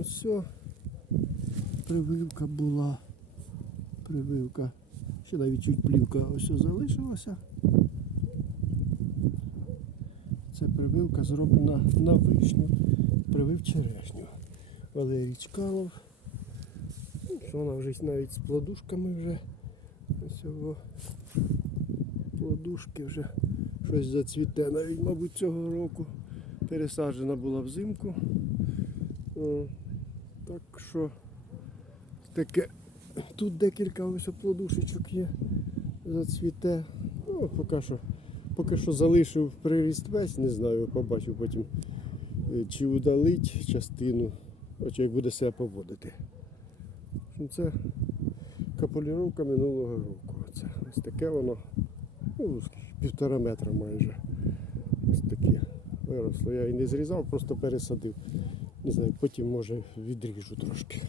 Ось все. Прививка була. Прививка. Ще навіть чуть плівка ось залишилася. Це прививка зроблена на вишню. Привив черешню. Валерій Чкалов. Ну, вона вже навіть з плодушками вже. Ось його плодушки вже щось зацвіте навіть, мабуть, цього року. Пересаджена була взимку. Так що таке. Тут декілька ось плодушечок є. Зацвіте. Ну, поки що. Поки що залишив приріст весь, не знаю, побачив потім, е, чи удалить частину, чи як буде себе поводити. Ну, Це каполіровка минулого року. Це ось таке воно. Ну, півтора метра майже. Ось таке виросло. Я і не зрізав, просто пересадив. Не знаю, потім може відріжу трошки.